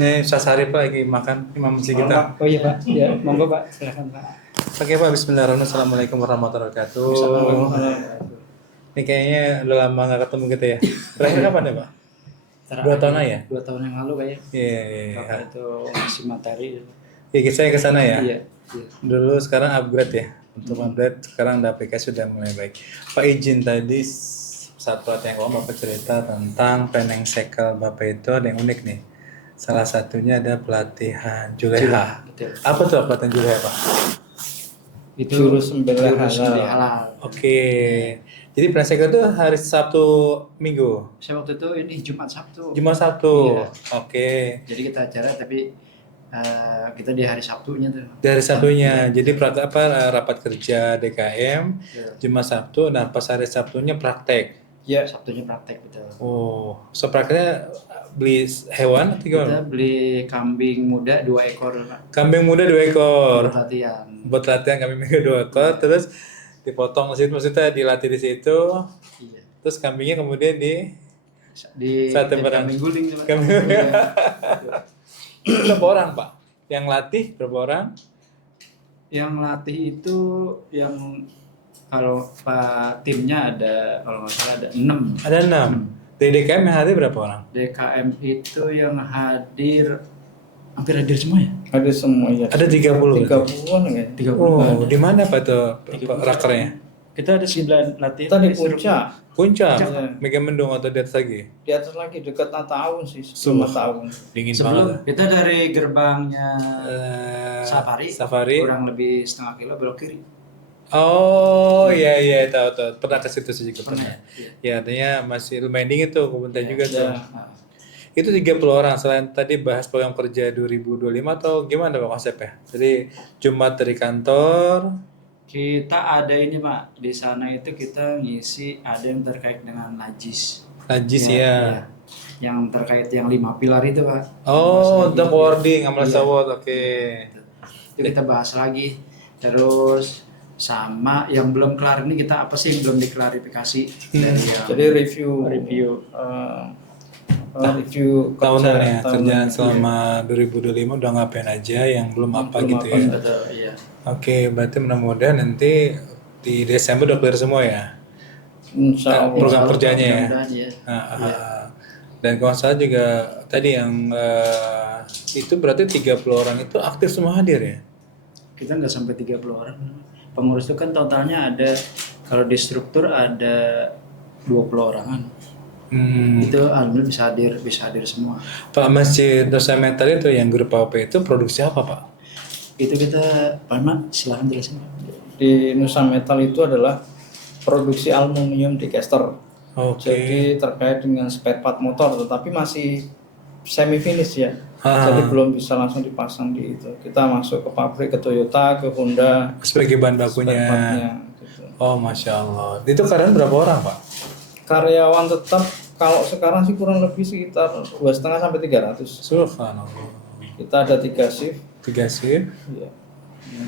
Ini Ustaz Harif Pak lagi makan imam masjid kita. Oh iya Pak, ya monggo Pak, silakan Pak. Oke Pak, Bismillahirrahmanirrahim. Assalamualaikum warahmatullahi wabarakatuh. Ini kayaknya udah lama nggak ketemu kita ya. Terakhir kapan ya Pak? 2 tahun aja ya? 2 tahun yang lalu kayaknya. Iya, iya. Bapak itu masih materi. Iya, saya ke sana ya. Iya. Dulu sekarang upgrade ya. Untuk upgrade sekarang udah aplikasi sudah mulai baik. Pak izin tadi saat pelatihan kamu Bapak cerita tentang planning cycle Bapak itu ada yang unik nih. Salah satunya ada pelatihan Juleha. Betul. Apa tuh pelatihan Juleha Pak? Itu Jurus sembelih halal. Oke. Jadi planning cycle itu hari Sabtu Minggu. Saya waktu itu ini Jumat Sabtu. Jumat Sabtu. Iya. Oke. Jadi kita acara tapi kita di hari Sabtunya tuh. Dari Sabtunya. Jadi rapat kerja DKM Iya. Jumat Sabtu. Nah, pas hari Sabtunya praktek. Ya, Sabtunya praktek betul. Oh, so prakteknya beli hewan atau Kita gimana? beli kambing muda 2 ekor Pak. Kambing muda 2 ekor. Buat latihan. Buat latihan kambing muda 2 ekor, terus dipotong di situ, maksudnya dilatih di situ. Iya. Terus kambingnya kemudian Di Sate jadi Padang. kambing guling tuh, Pak. Kambing guling. Iya. berapa orang, Pak? Yang latih berapa orang? Yang latih itu yang kalau Pak timnya ada kalau nggak salah ada 6. Ada 6. Dari DKM yang hadir berapa orang? DKM itu yang hadir hampir hadir semua ya? ada semua ya. Ada 30. 30-an ya. 30 Oh, di mana Pak tuh rakernya? Kita ada 9 latihan. Kita di puncak, Puncak, Iya. Megamendung atau di atas lagi? di atas lagi dekat tahun sih, 10 tahun. Dingin Sebelum banget. kita dari gerbangnya Safari. kurang lebih setengah kilo belok kiri. Oh iya tahu pernah ke situ sih juga pernah. Pernah ya? Ya artinya masih lumayan dingin tuh kebun teh juga tuh. Nah, Itu 30 orang selain tadi bahas program kerja 2025 atau gimana Pak konsepnya? Jadi Jumat dari kantor. kita ada ini Pak di sana itu kita ngisi ada yang terkait dengan najis. Najis Iya, ya. iya. Yang terkait yang 5 pilar itu Pak. Oh, Bahas the lagi. wording amal Iya. sawat. Oke. Itu kita bahas lagi. Terus sama yang belum kelar ini kita apa sih yang belum diklarifikasi dari yang Jadi review review. review Tahunan ya, tahunan. kerjaan selama 2025 udah ngapain aja yang belum apa Belum gitu apa, ya. Betul, iya. Oke, berarti mudah-mudahan nanti di Desember udah clear semua ya. Insya Allah. Program kerjanya ya. Mudah-mudahan ya. Dan kalau saya juga tadi yang itu berarti 30 orang itu aktif semua hadir ya? Kita nggak sampai 30 orang. Pengurus itu kan totalnya ada kalau di struktur ada 20 orangan. Itu alhamdulillah bisa hadir semua. Pak Masjid Nusa Mental itu yang grup AOP itu produksi apa Pak? Itu kita Pak Mak silahkan jelasin Pak. Di Nusa Metal itu adalah produksi aluminium dicaster. Oke. Jadi terkait dengan spare part motor, tetapi masih semi finish ya. Ah. Jadi belum bisa langsung dipasang di itu. Kita masuk ke pabrik, ke Toyota, ke Honda, Sebagai bahan spare bakunya. part-nya, gitu. Oh Masya Allah. Itu karyawan berapa orang Pak? Karyawan tetap kalau sekarang sih kurang lebih sekitar 2,5 sampai 300. Subhanallah. Kita ada 3 shift. 3 shift. Ya.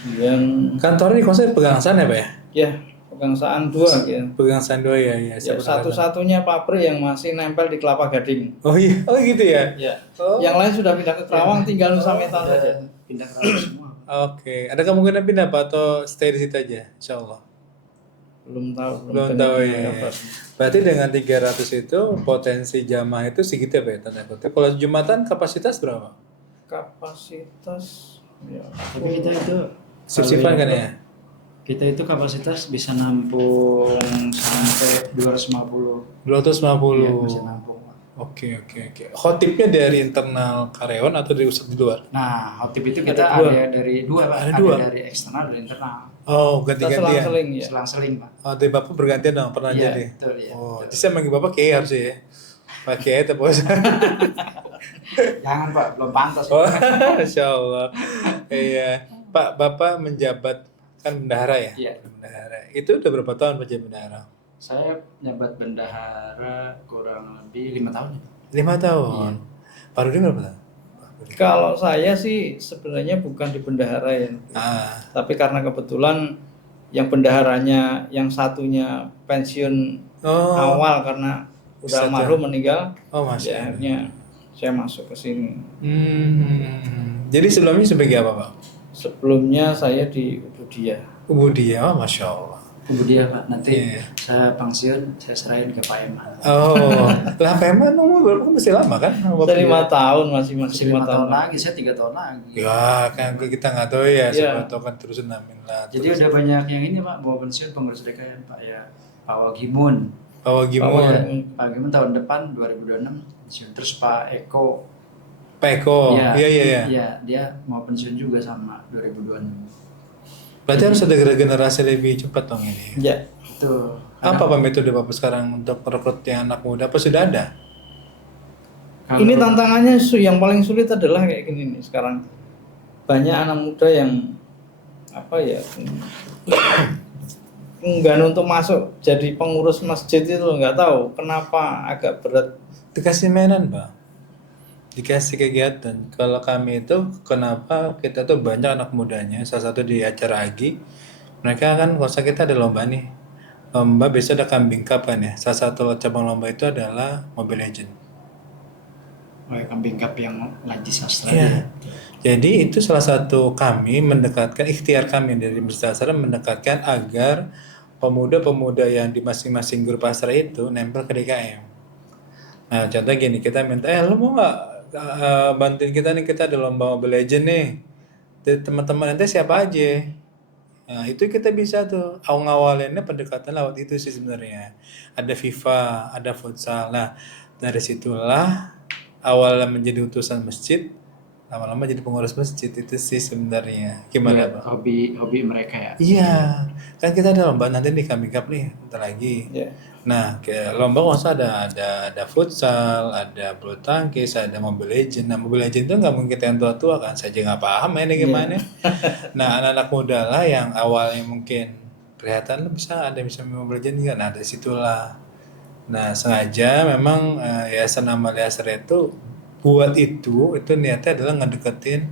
Kemudian Kantornya di konsep Pegangsaan ya Pak ya? ya Pegangsaan 2 gitu. Pegangsaan 2 ya. Ya, Siapa tahu. satu-satunya pabrik yang masih nempel di Kelapa Gading. Oh iya, oh gitu ya? Ya. Oh. Yang lain sudah pindah ke Kerawang, tinggal Nusa Metal saja. Pindah ke Rawang semua. Oke, ada kemungkinan pindah Pak atau stay di situ aja? Insya Allah. Belum tahu. Belum banyak tahu yang ya. kabar. Berarti dengan 300 itu potensi jamaah itu segitu ya Pak ya, tanda kutip. Kalau Jumatan kapasitas berapa? Kapasitas ya. Tapi kita itu Sip-sipan kan ya? kita itu kapasitas bisa nampung sampai 250. 250. Iya, bisa nampung. Oke. Khotibnya dari internal karyawan atau dari ustadz di luar? Nah, hotip itu Ada kita dua. ada dari dua Pak. Ada dua. Dari eksternal dan internal. Oh, Kita ganti-gantian. selang-seling ya. Selang-seling Pak. Oh, dari Bapak bergantian dong, pernah Iya, jadi? betul ya. Oh, jadi saya manggil Bapak Kiai harus ya? Pak Kiai atau bos? Jangan Pak, belum pantas. Oh, Masya Allah. Iya. Pak, Bapak menjabat kan bendahara ya? Iya. Bendahara. Itu udah berapa tahun menjadi bendahara? Saya nyabat bendahara kurang lebih 5 tahun. 5 tahun. Iya. Pak Rudi berapa tahun? Kalau saya sih sebenarnya bukan di bendahara ya. Tapi karena kebetulan yang bendaharanya yang satunya pensiun Oh. awal karena udah Ustadz ya? almarhum meninggal, Oh, Masya ya Allah. akhirnya saya masuk ke sini. Jadi sebelumnya sebagai apa Pak? Sebelumnya saya di Ubudia. Ubudia, oh, Masya Allah. Kemudian Pak, nanti Iya. saya pensiun, saya serahin ke Pak Eman. Oh, lah Pak Eman umur berapa? Masih lama kan? Saya 5 tahun masih Masih 5 tahun lagi, saya 3 tahun lagi. Ya, kan kita nggak tahu ya, Iya. siapa tahu kan terusin amin lah. Jadi udah banyak yang ini Pak, bawa pensiun pengurus DKM Pak ya. Pak Wagimun. Bawa gimana? Pak Wagimun tahun depan 2026 pensiun. Terus Pak Eko. Peko, Ya, iya. Iya, dia mau pensiun juga sama 2026. Berarti harus ada generasi lebih cepat dong ini. Ya. Itu. Apa Pak metode Bapak sekarang untuk merekrut yang anak muda? Apa sudah ada? Kalau- Ini tantangannya yang paling sulit adalah kayak gini nih sekarang. Banyak anak muda yang apa ya enggan untuk masuk jadi pengurus masjid itu nggak tahu kenapa agak berat. Dikasih mainan Pak, dikasih kegiatan. Kalau kami itu kenapa kita tuh banyak anak mudanya, salah satu di acara Agi, mereka kan kosa kita ada lomba nih, lomba besok ada kambing cup kan ya, salah satu cabang lomba itu adalah Mobile Legend. Kambing cup yang ngaji sastra. Iya. Jadi itu salah satu kami mendekatkan, ikhtiar kami dari Masjid Asra mendekatkan agar pemuda-pemuda yang di masing-masing grup Asra itu nempel ke DKM. Nah contoh gini, kita minta, lu mau nggak bantuin kita nih, kita ada lomba Mobile Legend nih. Dari teman-teman nanti siapa aja. Nah itu kita bisa tuh, ngawalinnya pendekatan lewat itu sih sebenarnya. Ada FIFA, ada futsal. Nah dari situlah awalnya menjadi utusan masjid, lama-lama jadi pengurus masjid, itu sih sebenarnya. Gimana Pak? Hobi mereka ya. Iya, kan kita ada lomba nanti nih kambing cup nih, bentar lagi. Ya. Nah, kayak lomba nggak usah ada futsal, ada bulu tangkis, ada Mobile Legend. Nah, Mobile Legend itu nggak mungkin kita yang tua-tua kan, saya aja nggak paham ini gimana. Nah, anak-anak muda lah yang awalnya mungkin kelihatan bisa ada yang bisa main Mobile Legend kan, nah dari situlah. Nah, sengaja memang Yayasan Amalia Asra itu buat itu niatnya adalah ngedeketin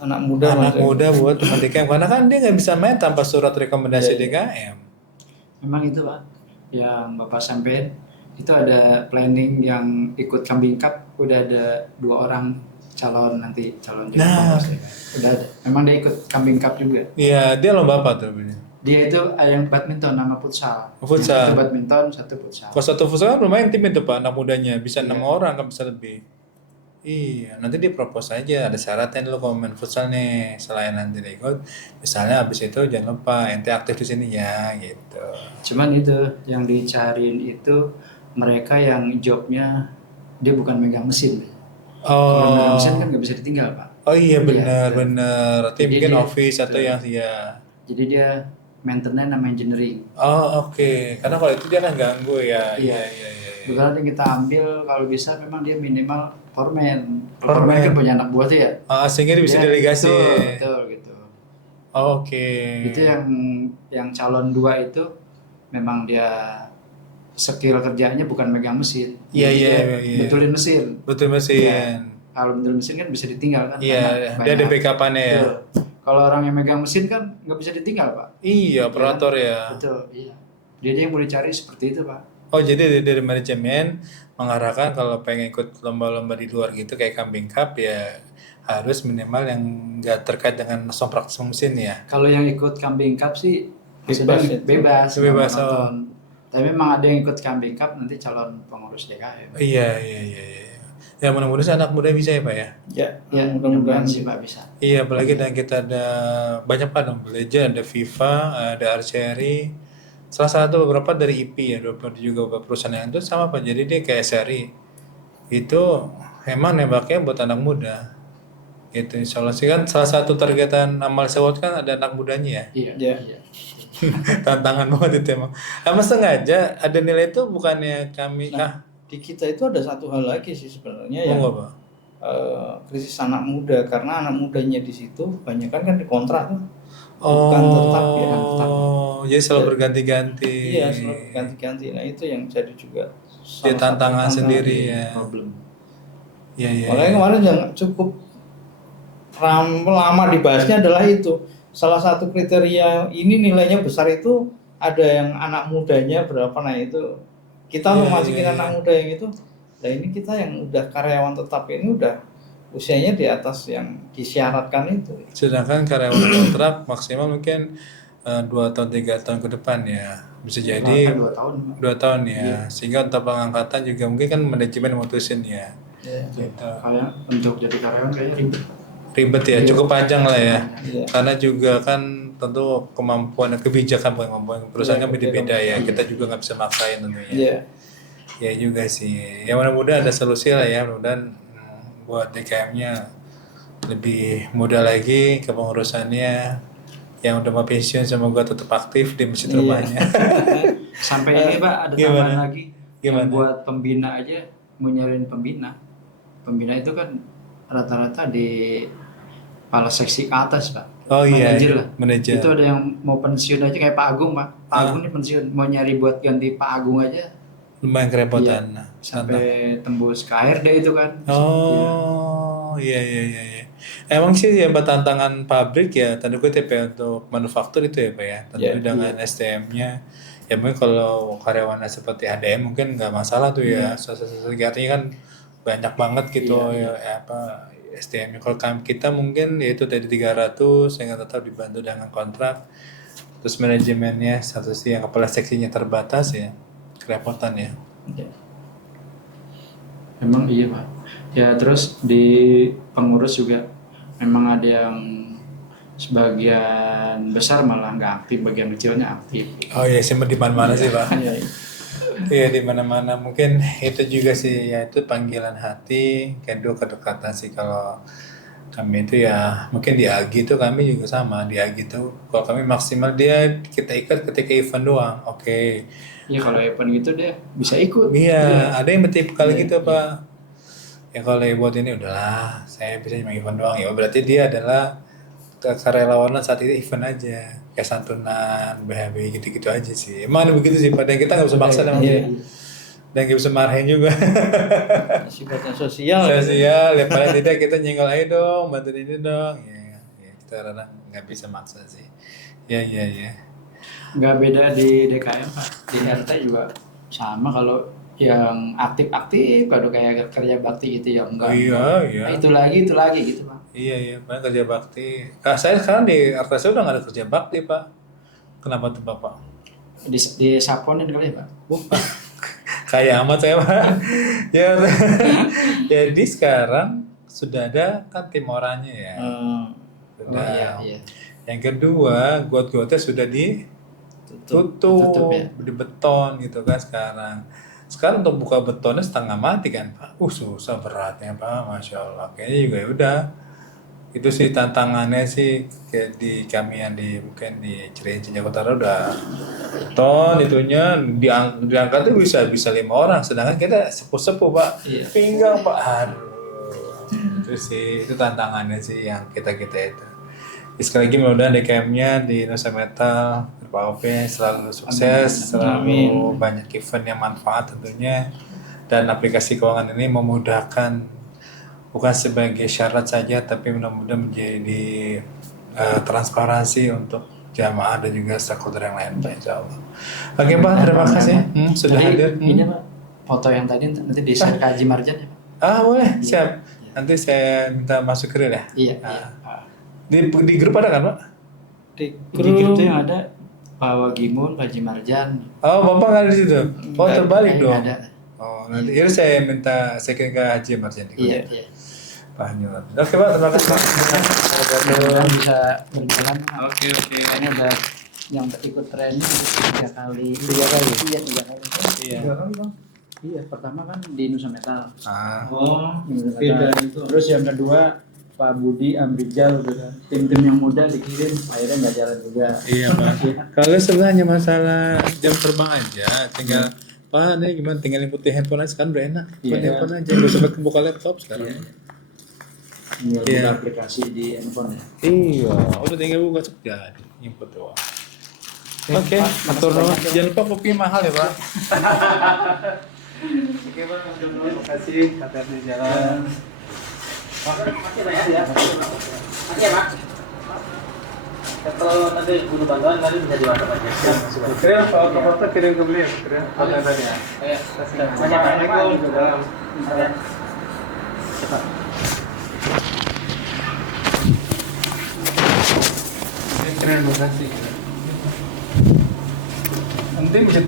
Anak muda anak maksudnya. muda buat teman DKM, karena kan dia nggak bisa main tanpa surat rekomendasi Iya, DKM. Memang itu Pak, yang Bapak sampaikan itu ada planning yang ikut kambing cup, udah ada 2 orang calon nanti calon jadi Nah. pengurus DKM. Udah ada. Memang dia ikut kambing cup juga. Iya, dia lomba apa tuh? Dia itu yang badminton nama futsal. Futsal. Yang satu badminton, satu futsal. Kalau satu futsal kan lumayan tim itu Pak, anak mudanya bisa Iya. 6 orang kan bisa lebih. Iya, nanti dia propose aja, ada syaratnya dulu kalau main futsal nih, selain nanti dia ikut, misalnya habis itu jangan lupa ente aktif di sini ya, gitu. Cuman itu yang dicariin itu mereka yang jobnya dia bukan megang mesin. Kalau megang Oh, mesin kan nggak bisa ditinggal Pak. oh iya Iya, benar. Nanti Jadi mungkin dia- office atau betul. yang ya. Jadi dia maintenance sama engineering. Oh oke, karena kalau itu dia kan ganggu ya. Iya. Iya. Kebetulan yang kita ambil kalau bisa memang dia minimal foreman. Foreman. Foreman kan punya anak buah tuh ya. Sehingga dia bisa Dia- delegasi. Betul gitu. Oke. Itu yang calon 2 itu memang dia skill kerjanya bukan megang mesin. Iya, Jadi iya, dia iya. betulin mesin. Betul mesin. Kalau betulin mesin kan bisa ditinggal kan. Iya, karena dia ada banyak. backup-annya ya. Betul. Kalau orang yang megang mesin kan nggak bisa ditinggal Pak. Iya, operator ya. Betul, iya. Dia yang mau dicari seperti itu Pak. Oh, jadi dari manajemen mengarahkan kalau pengen ikut lomba-lomba di luar gitu kayak kambing cup ya harus minimal yang nggak terkait dengan somprak mesin ya. Kalau yang ikut kambing cup sih Bebas maksudnya itu. bebas, Bebas, nggak nonton. Tapi memang ada yang ikut kambing cup nanti calon pengurus DKM. Iya. Ya mudah-mudahan sih anak muda bisa ya Pak ya. Ya, Ya, mudah-mudahan sih Pak bisa. Iya, apalagi dan kita ada banyak kan dong, Legend, ada FIFA, ada Archery. Salah satu beberapa dari IP ya, beberapa juga beberapa perusahaan yang itu sama Pak. Jadi dia kayak seri. Itu emang nembaknya buat anak muda. Gitu, insya Allah sih kan salah satu targetan Amal Sewot kan ada anak mudanya ya. Iya. Ya. Iya. Tantangan banget itu emang. Emang sengaja ada nilai itu bukannya kami Di kita itu ada satu hal lagi sih sebenarnya yang enggak Pak? krisis anak muda karena anak mudanya di situ banyak kan dikontrak tuh. Oh, Bukan tetap ya, tetap. jadi selalu berganti-ganti. Iya, selalu ganti-ganti. Nah itu yang jadi juga Dia salah satu tantangan sendiri ya. Problem. Iya. Makanya kemarin yang cukup lama dibahasnya adalah itu. Salah satu kriteria ini nilainya besar itu ada yang anak mudanya berapa, nah itu kita untuk Iya, masukin iya, anak muda yang itu Nah ini kita yang udah karyawan tetap ini udah usianya di atas yang disyaratkan itu. Sedangkan karyawan kontrak maksimal mungkin 2 tahun 3 tahun ke depan ya, bisa jadi Bahkan 2 tahun. 2 tahun ya. Sehingga untuk pengangkatan juga mungkin kan manajemen mutusin ya. Ya. Gitu. Kayak untuk jadi karyawan kayaknya ribet. Ribet ya, cukup panjang lah ya. Iya. Karena juga kan tentu kemampuan dan kebijakan kemampuan perusahaan kan beda-beda ya. Kita juga nggak bisa maksain tentunya. Iya. Ya juga sih. Ya mudah-mudahan ada solusi lah ya. Mudah-mudahan buat DKM-nya lebih mudah lagi kepengurusannya. Yang udah mau pensiun semoga tetap aktif di masjid Iya. rumahnya. Sampai ini Pak ada Gimana? tambahan lagi. Gimana? Yang buat pembina aja mau nyariin pembina. Pembina itu kan rata-rata di kepala seksi ke atas Pak. Oh iya, Manajer lah. manajer. Itu ada yang mau pensiun aja kayak Pak Agung Pak. Pak Agung ini pensiun mau nyari buat ganti Pak Agung aja Lumayan kerepotan. Nah, sampai tembus ke HRD itu kan. Oh, iya iya iya iya. Emang sih ya Pak, tantangan pabrik ya tanda kutip ya untuk manufaktur itu ya Pak ya. Tentu Iya, dengan SDM-nya ya mungkin kalau karyawannya seperti ADM mungkin nggak masalah tuh ya. Artinya kan banyak banget gitu ya apa SDM-nya. Kalau kita mungkin ya itu dari 300 yang tetap dibantu dengan kontrak. Terus manajemennya satu sih yang kepala seksinya terbatas ya. Kerepotan ya. Iya. Memang iya Pak. Ya terus di pengurus juga memang ada yang sebagian besar malah nggak aktif, bagian kecilnya aktif. Oh iya, sih di mana-mana sih Pak. Iya. Iya di mana-mana mungkin itu juga sih ya itu panggilan hati, kedua kedekatan sih kalau kami itu ya mungkin di AGI itu kami juga sama di AGI itu kalau kami maksimal dia kita ikat ketika event doang, oke. Ya kalau event gitu dia bisa ikut. Iya ada yang tipikal gitu Pak. Ya kalau buat ini udahlah saya bisa cuma event doang ya berarti dia adalah karyawanan saat itu event aja kayak santunan, BHB gitu-gitu aja sih. Emang ada begitu sih Pak dan kita nggak bisa paksa emang Iya. sih. Dan nggak bisa marahin juga. Sifatnya sosial. Sosial, ya paling tidak kita nyenggol aja dong, bantuin ini dong. Ya kita kadang nggak bisa maksa sih. Ya. Nggak beda di DKM Pak. Di RT juga sama kalau yang aktif-aktif kalau kayak kerja bakti gitu ya enggak. Oh iya. Nah, itu lagi gitu Pak. Iya, paling kerja bakti. Saya sekarang di RTC udah nggak ada kerja bakti Pak. Kenapa tuh Bapak? Di saponin kali ya Pak. Kayak amat saya Pak. Ya, jadi sekarang sudah ada kan tim orangnya ya. Sudah. Iya. Yang kedua, got-gotnya sudah ditutup, Tutup ya. di beton gitu kan sekarang. Sekarang untuk buka betonnya setengah mati kan Pak. Susah beratnya Pak, Masya Allah. Kayaknya juga ya udah. Itu sih tantangannya sih kayak di kami yang mungkin di Cilincing Jakarta Utara udah beton itunya diangkat tuh bisa 5 orang. Sedangkan kita sepuh Pak. Iya. Pinggang Pak. Aduh. Itu sih itu tantangannya sih yang kita itu. Jadi sekali lagi mudah-mudahan DKM-nya di Nusa Metal PAOP selalu sukses, selalu banyak event yang manfaat tentunya dan aplikasi keuangan ini memudahkan bukan sebagai syarat saja tapi mudah-mudahan menjadi transparansi untuk jamaah dan juga stakeholder yang lain Pak insyaallah. Oke Pak, terima kasih sudah Tadi hadir. Ini Pak, foto yang tadi nanti di share ke Haji Marjan ya Pak. Boleh, siap. Nanti saya minta masuk ke ya. Iya. Di grup ada kan Pak? Di Di grup grup itu yang ada Pak Wagimun, Pak Haji Marjan. Oh, Bapak nggak ada di situ? Oh, terbalik Kayaknya dong. ada. Oh, nanti ya saya minta saya kirim ke Haji Marjan. Iya. Pak Hanyulan. Oke Pak, terima kasih Pak. Mudah-mudahan bisa berjalan. Oke. Ini ada yang ikut training 3 kali. Tiga kali? Iya, 3 kali. Iya. Iya, pertama kan di Nusa Metal. Oh, Di Nusa beda Metal. itu. Terus yang kedua Pak Budi Amrijal gitu kan. Tim-tim yang muda dikirim akhirnya nggak jalan juga. Iya Pak. Kalau sebenarnya masalah jam terbang aja, tinggal Pak ini gimana? Tinggal input di handphone aja sekarang udah enak. Input handphone aja, nggak usah pakai buka laptop sekarang. Tinggal Iya. buka aplikasi di handphone ya. Iya, udah tinggal buka jadi input doang. Oke, atur nuhun. Jangan lupa kopi mahal ya Pak. Oke Pak, terima kasih. Hati-hati di jalan. Makasih ya. Makasih ya Pak. Kalau nanti butuh bantuan nanti bisa di WhatsApp aja. Kirim foto kirim ke beliau. Kirim foto tadi ya. Iya. Assalamualaikum. Bentar ya. Cepat. Keren banget sih. Nanti bisa